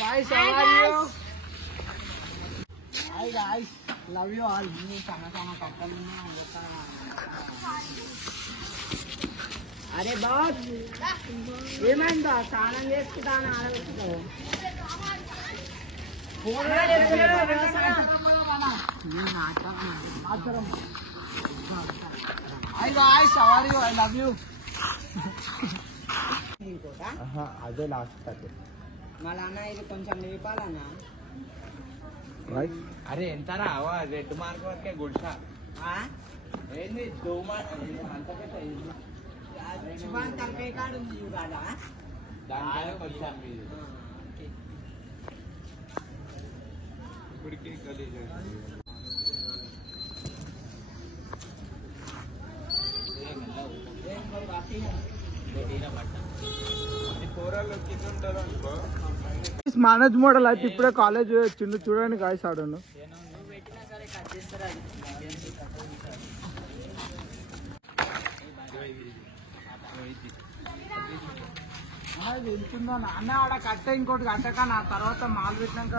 guys, how are you? Hi guys, love you all. అరే boss ఏమైందా స్నానం చేసుకుంటాను ఆడవచ్చు hi guys how are you I love you అదే లాస్ట్ మళ్ళీ అన్న ఇది కొంచెం లేపాలన్నా అరే ఎంతరా రెడ్ మార్క్ వరకే గుడిసా ఏంది అంత పెద్ద తలకాయ కాడు ఉంది కదా దాని కొంచెం ఇప్పటికీ గలీజ్ మేనేజ్ మోడల్ అయితే ఇప్పుడే కాలేజ్ వచ్చిండు చూడండి గాయస్ ఆడను వెళ్తుందో అన్న ఆడ కట్ట ఇంకోటి కట్టక నా తర్వాత మాల్ పెట్టినాక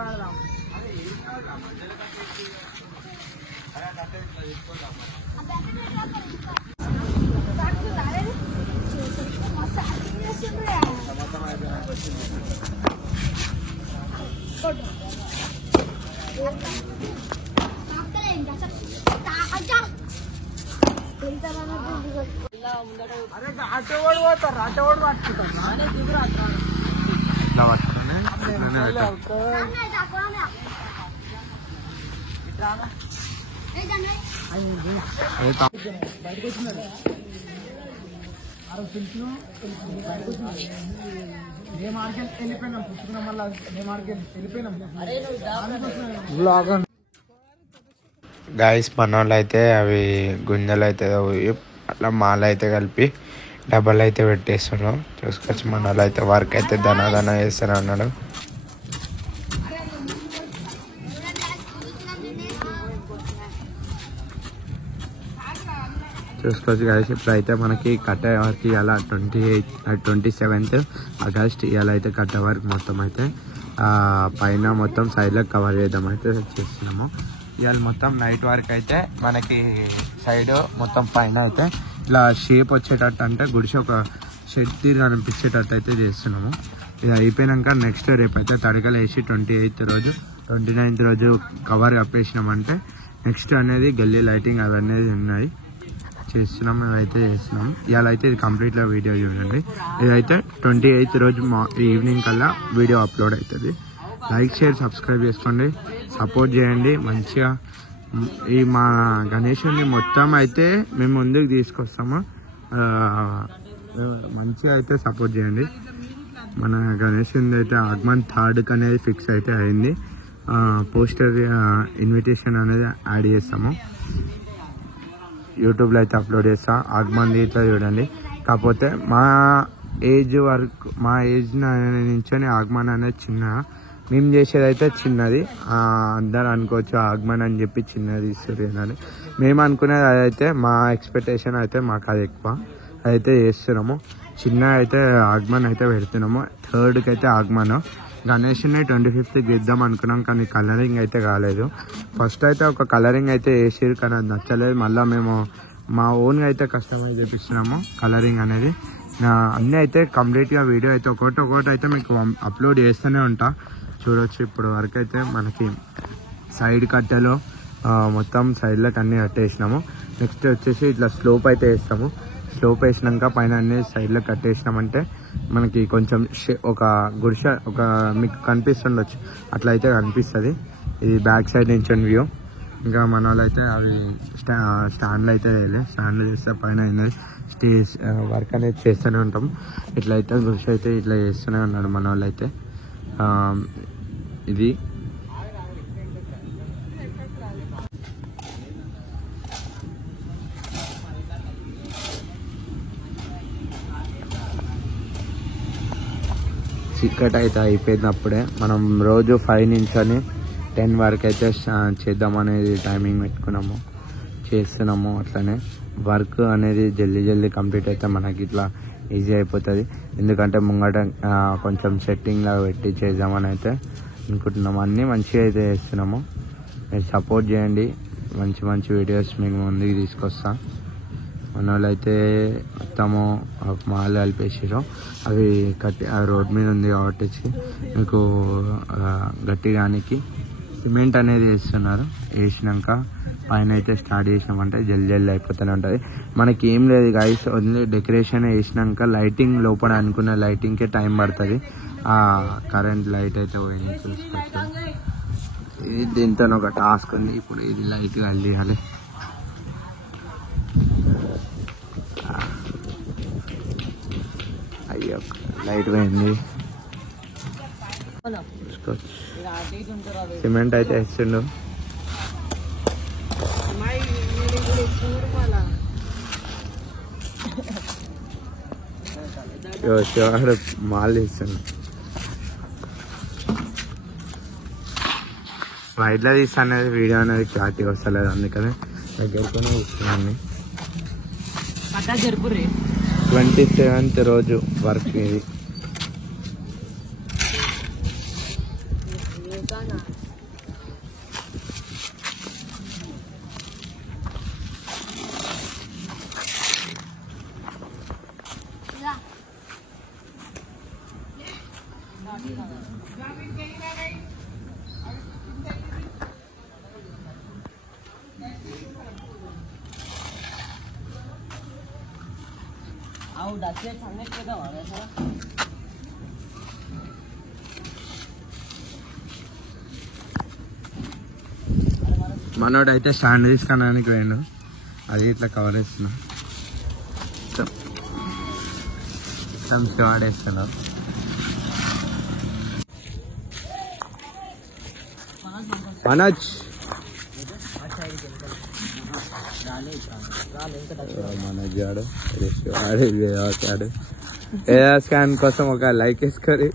అరే ఆటో వాడు పోతారు ఆటో వాడు పట్టుకుంటారు బయటకు వచ్చినాడు మేము ఆడికి వెళ్ళిపోయినాం పుచ్చుకున్నాం మళ్ళీ మేము ఆడికి వెళ్ళిపోయినాం గాయస్ మన వాళ్ళు అయితే అవి గుంజలు అయితే అట్లా మాల అయితే కలిపి డబ్బలు అయితే పెట్టేస్తున్నాం చూసుకొచ్చి మన వాళ్ళు అయితే వర్క్ అయితే ధన చేస్తూనే ఉన్నాడు చూసుకోవచ్చు గాయస్ ఇప్పుడైతే మనకి కట్ట వర్క్ ఇవాళ 27th ఆగస్ట్ ఇవాళ అయితే కట్ట వర్క్ మొత్తం అయితే పైన మొత్తం సైడ్లో కవర్ చేద్దాం అయితే చేస్తున్నాము ఇవాళ మొత్తం నైట్ వర్క్ అయితే మనకి సైడ్ మొత్తం పైన అయితే ఇట్లా షేప్ వచ్చేటట్టు అంటే గుడిసి ఒక షెడ్ తీరు అనిపించేటట్టు అయితే చేస్తున్నాము ఇది అయిపోయినాక నెక్స్ట్ రేపు అయితే తడకలు వేసి 28th రోజు 29th రోజు కవర్ కప్పేసినామంటే నెక్స్ట్ అనేది గల్లీ లైటింగ్ అవన్నీ ఉన్నాయి చేస్తున్నాం ఇవైతే చేస్తున్నాం ఇవాళ అయితే ఇది కంప్లీట్గా వీడియో చూడండి ఇదైతే 28th రోజు ఈవినింగ్ కల్లా వీడియో అప్లోడ్ అవుతుంది లైక్ షేర్ సబ్స్క్రైబ్ చేసుకోండి సపోర్ట్ చేయండి మంచిగా ఈ మా గణేశుని మొత్తం అయితే మేము ముందుకు తీసుకొస్తాము మంచిగా అయితే సపోర్ట్ చేయండి మన గణేశుని అయితే ఆగమన్ 3rd అనేది ఫిక్స్ అయితే అయింది పోస్టర్ ఇన్విటేషన్ అనేది యాడ్ చేస్తాము యూట్యూబ్లో అయితే అప్లోడ్ చేస్తా ఆగమన్ ఇట్లా చూడండి కాకపోతే మా ఏజ్ వరకు మా ఏజ్ నుంచి ఆగమన్ అనేది చిన్న మేము చేసేది అయితే చిన్నది అందరు అనుకోవచ్చు ఆగమన్ అని చెప్పి చిన్నది ఇస్తుంది అని మేము అనుకునేది అదైతే మా ఎక్స్పెక్టేషన్ అయితే మాకు అది ఎక్కువ అదైతే చేస్తున్నాము చిన్న అయితే ఆగమన్ అయితే పెడుతున్నాము 3rd అయితే ఆగమన్ గణేష్ని 25th ఇద్దాం అనుకున్నాం కానీ కలరింగ్ అయితే కాలేదు ఫస్ట్ అయితే ఒక కలరింగ్ అయితే వేసారు కానీ అది నచ్చలేదు మళ్ళీ మేము మా ఓన్గా అయితే కస్టమైజ్ చేపిస్తున్నాము కలరింగ్ అనేది అన్నీ అయితే కంప్లీట్గా వీడియో అయితే ఒకటి అయితే మీకు అప్లోడ్ చేస్తూనే ఉంటా చూడొచ్చు ఇప్పుడు వరకు అయితే మనకి సైడ్ కట్టెలో మొత్తం సైడ్లకు అన్నీ కట్టేసినాము నెక్స్ట్ వచ్చేసి ఇట్లా స్లోప్ అయితే వేస్తాము స్లోప్ వేసినాక పైన అన్ని సైడ్లో కట్టేసినామంటే మనకి కొంచెం ఒక గుడిసె ఒక మీకు కనిపిస్తుండొచ్చు అట్లా అయితే కనిపిస్తుంది ఇది బ్యాక్ సైడ్ నుంచి వ్యూ ఇంకా మన వాళ్ళు అయితే అవి స్టాండ్లు అయితే స్టాండ్లు చేస్తే పైన అయినది స్టేజ్ వర్క్ అనేది చేస్తూనే ఉంటాం ఇట్లయితే గుడిసె అయితే ఇట్లా చేస్తూనే ఉన్నాడు మన వాళ్ళు అయితే ఇది చీకటి అయితే అయిపోయినప్పుడే మనం రోజు 5 నుంచి 10 వరకు అయితే చేద్దామనేది టైమింగ్ పెట్టుకున్నాము చేస్తున్నాము అట్లనే వర్క్ అనేది జల్దీ కంప్లీట్ అయితే మనకి ఇట్లా ఈజీ అయిపోతుంది. ఎందుకంటే ముంగట కొంచెం సెట్టింగ్ లాగా పెట్టి చేద్దామని అయితే అనుకుంటున్నాము. అన్నీ మంచిగా అయితే చేస్తున్నాము. మీరు సపోర్ట్ చేయండి. మంచి మంచి వీడియోస్ మీకు ముందుకు తీసుకొస్తా. మన వాళ్ళు అయితే మొత్తము మాలు కలిపేసారు. అవి కట్టి ఆ రోడ్ మీద ఉంది కాబట్టి మీకు గట్టిగానికి సిమెంట్ అనేది వేస్తున్నారు. వేసినాక పైన అయితే స్టార్ట్ చేసినామంటే జల్ది అయిపోతూనే ఉంటుంది. మనకి ఏం లేదు గైస్, ఓన్లీ డెకరేషన్ వేసినాక లైటింగ్ లోపల అనుకున్న లైటింగ్కే టైం పడుతుంది. ఆ కరెంట్ లైట్ అయితే పోయింది చూసుకోవచ్చు. ఇది దీంతో ఒక టాస్క్ ఉంది. ఇప్పుడు ఇది లైట్ కలియాలి. అయ్యో లైట్ పోయింది. సిమెంట్ అయితే వేస్తుండు. శివాడు మాల్ తీస్తుండు. వైడ్లో తీస్తా అనేది వీడియో అనేది క్లారిటీ వస్తలేదు, అందుకని దగ్గరతోనే ఇస్తున్నాను. 27th రోజు వర్క్ ఇది. మనోడు అయితే స్టాండ్ తీసుకున్నానికి పోయిండు. అది ఇట్లా కవర్ వేస్తున్నా వాడేస్తున్నా. మనోజ్ మనోజ్ ఆడు ఆడు స్కాన్ కోసం ఒక లైక్ వేసుకొని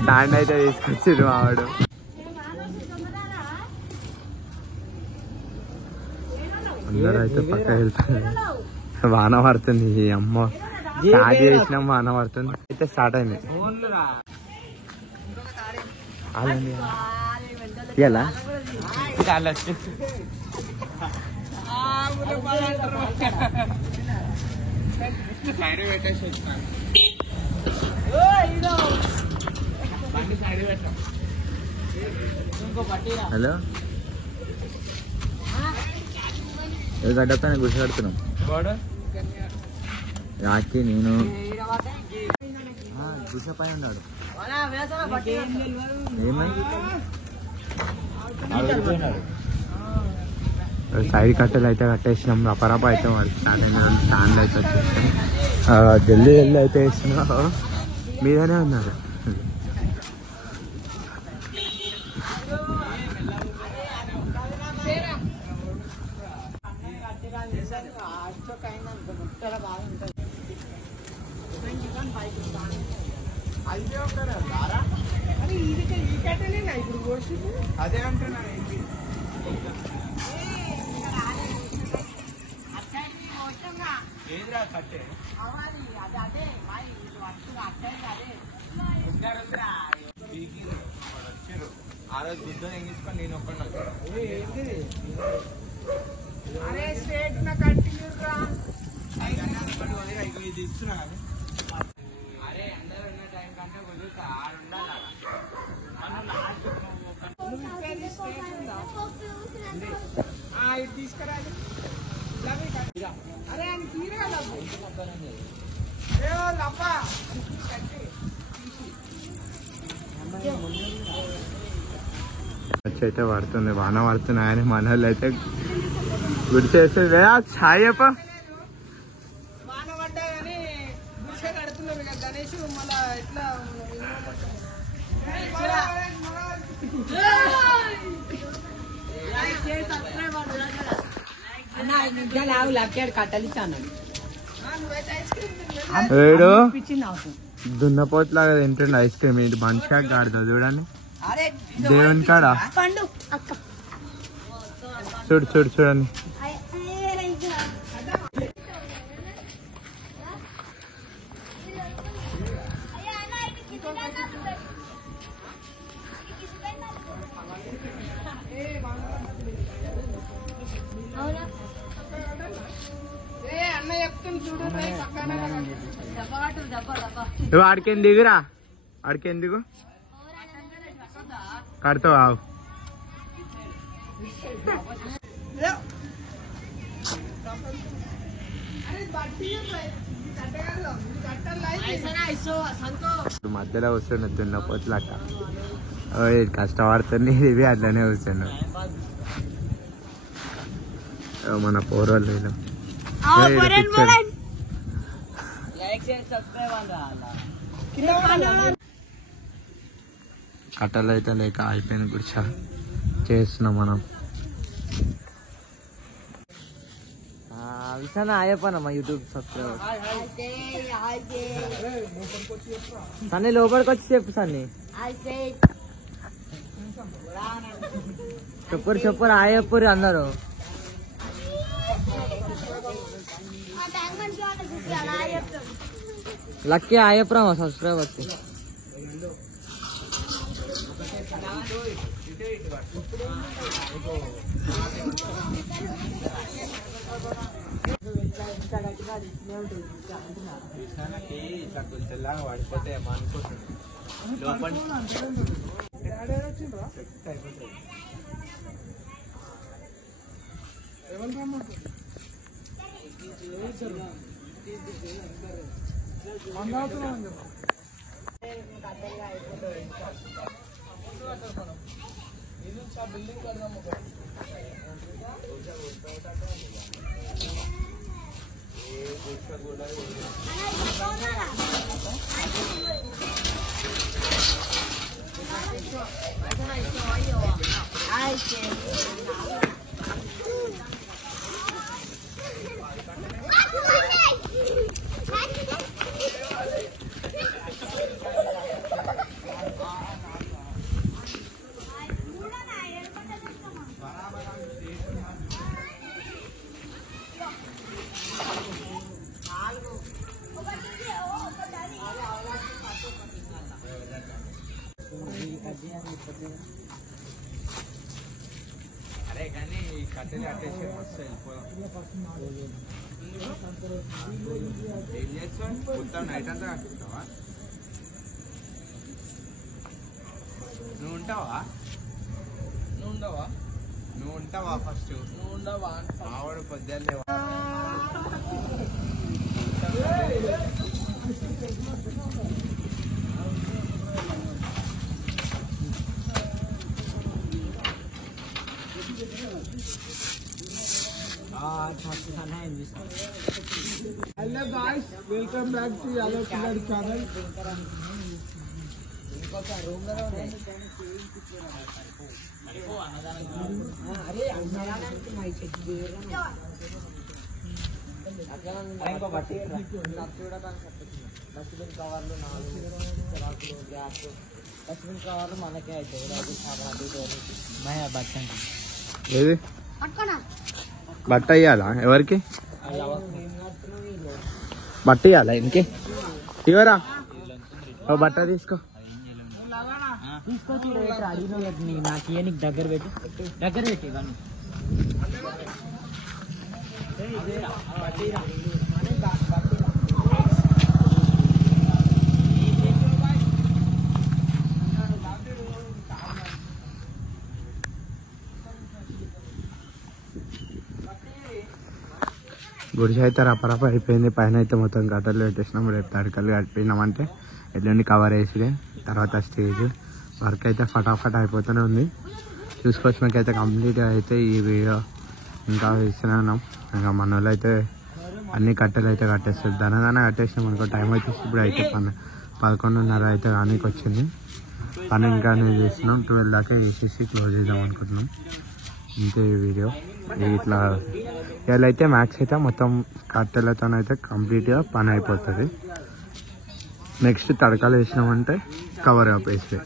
స్టాండ్ అయితే తీసుకొచ్చిండు ఆవిడ. అందరూ అయితే పక్క వెళ్తున్నారు. వాన పడుతుంది. అమ్మ స్టార్ట్ చేసినాం, వాన పడుతుంది. అయితే స్టార్ట్ అయింది. ఎలా హలో గడ్డపైన గుర్తుపెడుతున్నాం. రాకి నేను గుర్స పైన ఉన్నాడు. సైడ్ కట్టెలు అయితే కట్టేసినాం. రపరప అయితే స్టాండ్ అయితే వచ్చేసాం. జల్దీ అయితే వేస్తున్నా. మీదనే ఉన్నారు. అదే అంటున్నా. కట్టే ఆ రోజు గుడ్డ ఎంగించుకొని నేను ఒక్కడు ఇస్తున్నా. అరే అందరూ ఉన్న టైం కంటే కుదురుతా ఆడుండాలి. తీసుకురాలి. అరే అని అయితే పడుతుంది. వాన పడుతున్నాయని మన వాళ్ళు అయితే గుడి చేస్తే ఛాయ్ చెప్ప వాన పడ్డా కానీ గుడిసె కడుతున్నారు కదా గణేష్. మళ్ళా ఎట్లా దున్నపోట్లాగా తింటుండే ఐస్ క్రీమ్. ఇది మంచిగా ఆడుతుంది చూడండి. దేవుని కాడ పండు అక్క చూడు చూడు చూడండి. నువ్వు ఆడికేం దిగురా, ఆడికేం దిగు కడతావు. ఆవు మధ్యలో వస్తున్నా దున్నపోతులు అక్క కష్టపడుతుంది. ఇవి అట్లనే వస్తున్నావు మన పోరోళ్ళు. కట్టలు అయితే లేక అయిపోయిన గుడిచా చేస్తున్నాం మనం. ఆయప్పనమ్మా యూట్యూబ్ సబ్స్క్రైబర్ సన్నీ లోపలికి వచ్చి చెప్పు సన్నీ చెప్పురు ఆయప్పురు అందరూ. లక్కీ ఆయపురం సబ్స్క్రైబర్స్ పడిపోతే అరే కానీ ఈ కట్టెలు అట్టేసి మస్తు వెళ్ళిపోదాం. ఏం చేస్తావు మొత్తం నైట్ అంతా కట్టుకుంటావా? నువ్వు ఉంటావా ఫస్ట్? నువ్వు ఉండవా? ఆవిడ పొద్దున్నే Hello guys, welcome back to Yadav Killad channel. Dustbin కవర్లు 4 చిరాకులు గ్యాస్ డస్ట్బిన్ కవర్లు మనకే అవుతాయి. ఏది బట్ట ఇయ్యాలా? ఎవరికి బట్ట ఇయ్యాలా? ఇంకే ఇవరా బట్ట తీసుకో. తీసుకొచ్చి అడిగిన నాకు ఇవన్నీ దగ్గర పెట్టి ఇవన్నీ గుడిసె అయితే రపరప అయిపోయింది. పైన అయితే మొత్తం గట్టలు పెట్టేసినాం. రేపు తడకలు కట్టినామంటే ఎల్లుండి కవర్ వేసి తర్వాత స్టేజ్ వర్క్ అయితే ఫటాఫట్ అయిపోతూనే ఉంది. చూసుకొచ్చినాకైతే కంప్లీట్ అయితే ఈ వీడియో ఇంకా ఇస్తూనే ఉన్నాం. ఇంకా మన వాళ్ళు అయితే అన్ని కట్టెలు అయితే కట్టేస్తారు. దాని కట్టేసినాం అనుకో. టైం వచ్చేసి ఇప్పుడు అయితే 11:30 అయితే కానీ వచ్చింది. పని ఇంకా చేస్తున్నాం. 12 దాకా వేసేసి క్లోజ్ చేద్దాం అనుకుంటున్నాం. ఇంతే ఈ వీడియో. ఇట్లా వీళ్ళైతే మ్యాక్స్ అయితే మొత్తం కట్టెలతోనైతే కంప్లీట్గా పని అయిపోతుంది. నెక్స్ట్ తడకలు వేసినామంటే కవర్ అప్ వేసి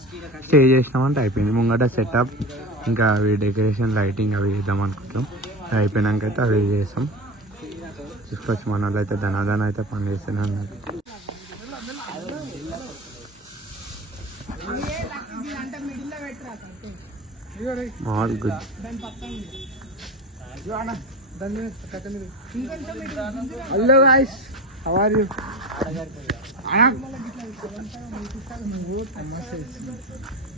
స్టే చేసినామంటే అయిపోయింది. ముంగట సెటప్ ఇంకా అవి డెకరేషన్ లైటింగ్ అవి వేద్దాం అనుకుంటాం. అయిపోయినాక అయితే అవి చేస్తాం. చూసుకోవచ్చు మన వాళ్ళు అయితే ధనాధన అయితే పని చేస్తూనే ఉన్నారు. All good. Hello guys, how are you?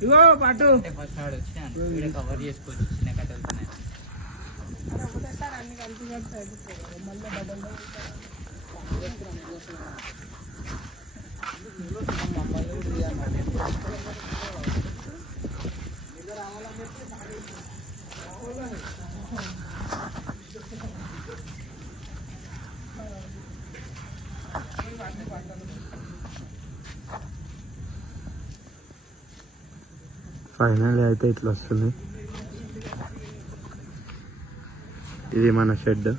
ఇగో పాటు కవర్ చేసుకోవచ్చు చిన్న కథలు. ఫైనల్ అయితే ఇట్లా వస్తుంది. ఇది మన షెడ్.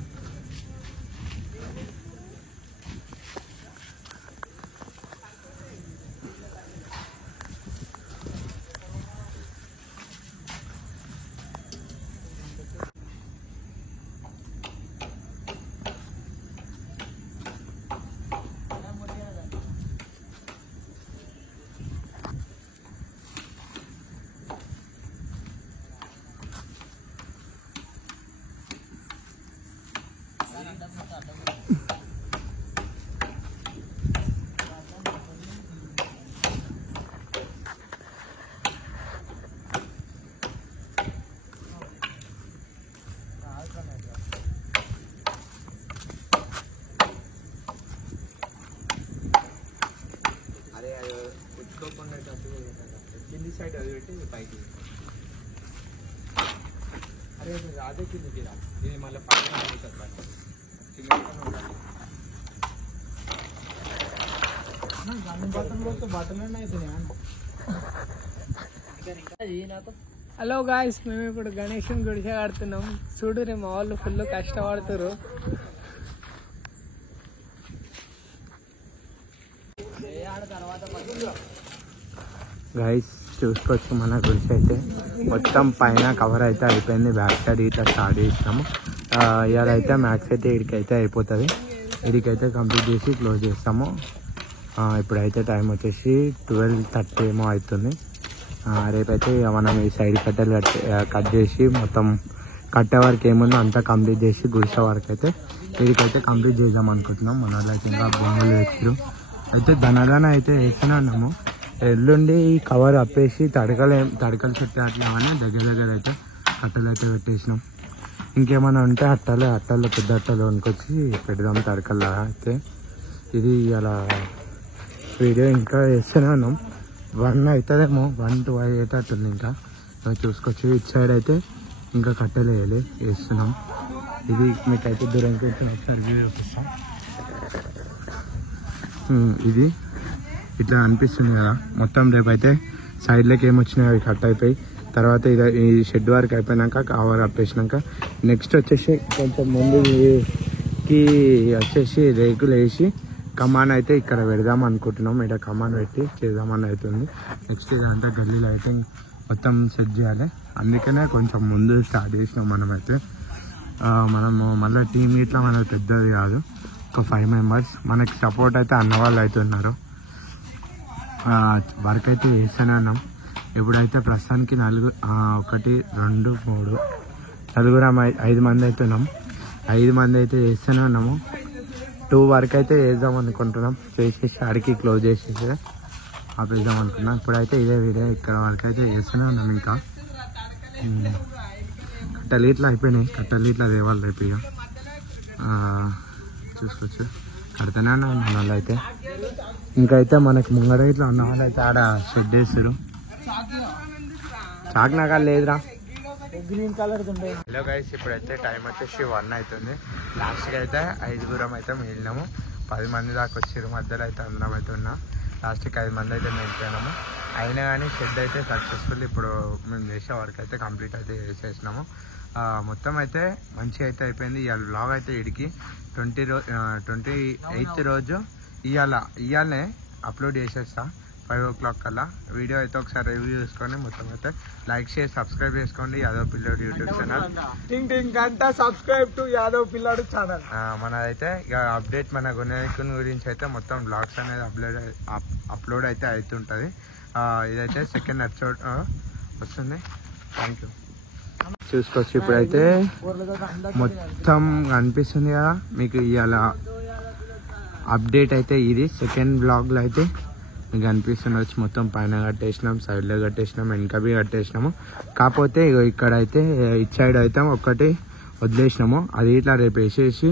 కింది సైడ్ అది పెట్టి పైకి. అరే అదే కిందికి రా, ఇది మళ్ళీ పైన హలో గాయస్, మేము ఇప్పుడు గణేషన్ గుడిసె కడుతున్నాం. చూడు రే, మా వాళ్ళు ఫుల్ కష్టపడుతురు. గైస్ చూసుకోవచ్చు మన గుడిసె అయితే మొత్తం పైన కవర్ అయితే అయిపోయింది. బ్యాక్ సైడ్ ఇట్లా స్టార్ట్ చేసినాము. ఇవాళ అయితే మ్యాక్స్ అయితే ఇడికైతే అయిపోతుంది. ఇడికైతే కంప్లీట్ చేసి క్లోజ్ చేస్తాము. ఇప్పుడైతే టైం వచ్చేసి 12:30 ఏమో అవుతుంది. రేపైతే మనం ఈ సైడ్ కట్టెలు కట్ చేసి మొత్తం కట్టే వరకు ఏముందో అంతా కంప్లీట్ చేసి గుడిసె వరకు అయితే ఇడికైతే కంప్లీట్ చేద్దాం అనుకుంటున్నాం. మన వాళ్ళు అయితే ఇంకా బొమ్మలు వేసారు. అయితే ధనదాన అయితే వేస్తూనే ఉన్నాము. ఎల్లుండి కవర్ అప్పేసి తడకలు చెట్టు అట్లా అని దగ్గర అయితే అట్టలు అయితే పెట్టేసినాం. ఇంకేమైనా ఉంటే అట్టలు పెద్ద అట్టలు వనుకొచ్చి పెడదాం తడకల్లా. అయితే ఇది అలా వీడియో ఇంకా వేస్తూనే ఉన్నాం. 1 అవుతుందేమో, 1-2 అయ్యేటట్టుంది. ఇంకా చూసుకోవచ్చు. ఇటు సైడ్ అయితే ఇంకా కట్టెలు వేస్తున్నాం. ఇది మీకైతే దూరం ఒకసారి వీడియో చూపిస్తాం. ఇది ఇట్లా అనిపిస్తుంది కదా మొత్తం. రేపైతే సైడ్లోకి ఏమొచ్చినాయి అవి కట్ అయిపోయి తర్వాత ఈ షెడ్ వరకు అయిపోయినాక కవర్ అప్పేసినాక నెక్స్ట్ వచ్చేసి కొంచెం ముందుకి వచ్చేసి రేకులు వేసి కమాన్ అయితే ఇక్కడ పెడదాం అనుకుంటున్నాం. ఇక్కడ కమాన్ పెట్టి చేద్దామని అవుతుంది. నెక్స్ట్ ఇదంతా గల్లీ లైటింగ్ మొత్తం సెట్ చేయాలి. అందుకనే కొంచెం ముందు స్టార్ట్ చేసినాం మనమైతే. మనము మళ్ళీ టీమ్ ఇట్లా మనకు పెద్దది కాదు, ఒక 5 మెంబర్స్. మనకి సపోర్ట్ అయితే అన్న వాళ్ళు అయితే ఉన్నారు. వర్క్ అయితే చేస్తూనే ఉన్నాం. ఇప్పుడైతే ప్రస్తుతానికి 1 2 3 నలుగురు 5 మంది అయితే ఉన్నాం. 5 మంది అయితే చేస్తూనే ఉన్నాము. 2 వరకు అయితే వేద్దాం అనుకుంటున్నాం. చేసేసి ఆడికి క్లోజ్ చేసేసి ఆపేద్దాం అనుకున్నాం. ఇప్పుడైతే ఇదే వీడియో ఇక్కడ వరకు అయితే చేస్తూనే ఉన్నాం. ఇంకా కట్టెలు ఇట్లా అయిపోయినాయి. కట్టెలు ఇట్లా దేవాలి రేపు ఇక చూసుకోవచ్చు. కడుతూనే ఉన్నాం మన వాళ్ళు అయితే. ఇంకైతే మనకి ముంగడ ఇట్లా ఉన్న వాళ్ళు అయితే ఆడ షెడ్ వేస్తారు. చాక్ నాగా లేదురా, గ్రీన్ కలర్. హలో గైస్, ఇప్పుడైతే టైం వచ్చేసి 1 అవుతుంది. లాస్ట్కి అయితే 5 అయితే మిగిలినాము. 10 మంది దాకా వచ్చారు. మధ్యలో అయితే అందరం అయితే ఉన్నాం. లాస్ట్కి 5 మంది అయితే మిగిలిపోయినాము. అయినా కానీ షెడ్ అయితే సక్సెస్ఫుల్ ఇప్పుడు మేము చేసే వర్క్ అయితే కంప్లీట్ అయితే చేసేసినాము. మొత్తం అయితే మంచిగా అయితే అయిపోయింది. ఇవాళ బ్లాగ్ అయితే ఇడికి 28th రోజు ఇవాళనే అప్లోడ్ చేసేస్తా 5 o'clock కల్లా. వీడియో అయితే ఒకసారి రివ్యూ చేసుకొని మొత్తం అయితే లైక్ షేర్ సబ్స్క్రైబ్ చేసుకోండి యాదవ్ పిల్లాడు యూట్యూబ్ ఛానల్. గంట సబ్స్క్రైబ్ టు యాదవ్ పిల్లాడు ఛానల్. మనదైతే ఇక అప్డేట్ మన గుణవికుని గురించి అయితే మొత్తం బ్లాగ్స్ అనేది అప్లోడ్ అయితే అవుతుంటుంది. ఇదైతే సెకండ్ ఎపిసోడ్ వస్తుంది. Thank you. చూసుకోవచ్చు ఇప్పుడైతే మొత్తం అనిపిస్తుంది కదా మీకు. ఇవాళ అప్డేట్ అయితే ఇది సెకండ్ బ్లాగ్లో అయితే మీకు అనిపిస్తుండొచ్చు. మొత్తం పైన కట్టేసినాం, సైడ్లో కట్టేసినాం, వెనకబి కట్టేసినాము. కాకపోతే ఇక్కడైతే ఇటు సైడ్ అయితే ఒక్కటి వదిలేసినాము. అది ఇట్లా రేపు వేసేసి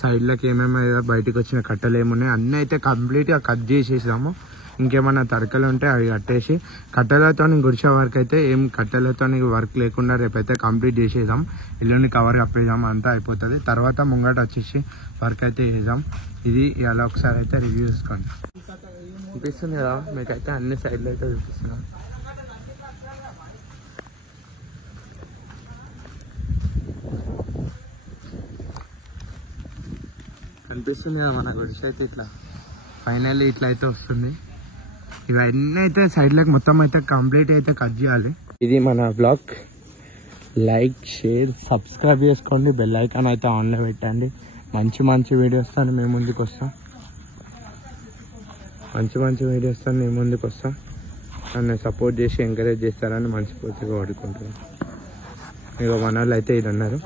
సైడ్లోకి ఏమేమి బయటకు వచ్చిన కట్టలు ఏమున్నాయి అన్నీ అయితే కంప్లీట్గా కట్ చేసేసాము. ఇంకేమన్నా తరకలు ఉంటే అవి కట్టేసి కట్టెలతో గుడిసే వరకు అయితే ఏం కట్టెలతో వర్క్ లేకుండా రేపైతే కంప్లీట్ చేసేద్దాం. ఇల్లుని కవర్ కప్పేద్దాం, అంతా అయిపోతుంది. తర్వాత ముంగట వచ్చేసి వర్క్ అయితే చేద్దాం. ఇది ఇలా ఒకసారి అయితే రివ్యూ చేసుకోండి. అనిపిస్తుంది కదా మీకైతే అన్ని సైడ్లు అయితే చూపిస్తున్నాం. కనిపిస్తుంది కదా మన గుడిసె అయితే ఇట్లా ఫైనల్లీ ఇట్లా అయితే వస్తుంది. ఇవన్నీ అయితే సైడ్లకు మొత్తం అయితే కంప్లీట్ అయితే కట్ చేయాలి. ఇది మన బ్లాగ్. లైక్ షేర్ సబ్స్క్రైబ్ చేసుకోండి, బెల్ ఐకాన్ అయితే ఆన్లో పెట్టండి. మంచి మంచి వీడియోస్తో మేము ముందుకు వస్తాం. నన్ను సపోర్ట్ చేసి ఎంకరేజ్ చేస్తారని మనస్ఫూర్తిగా వాడుకుంటున్నాను. ఇక మన వాళ్ళు అయితే ఇది అన్నారు.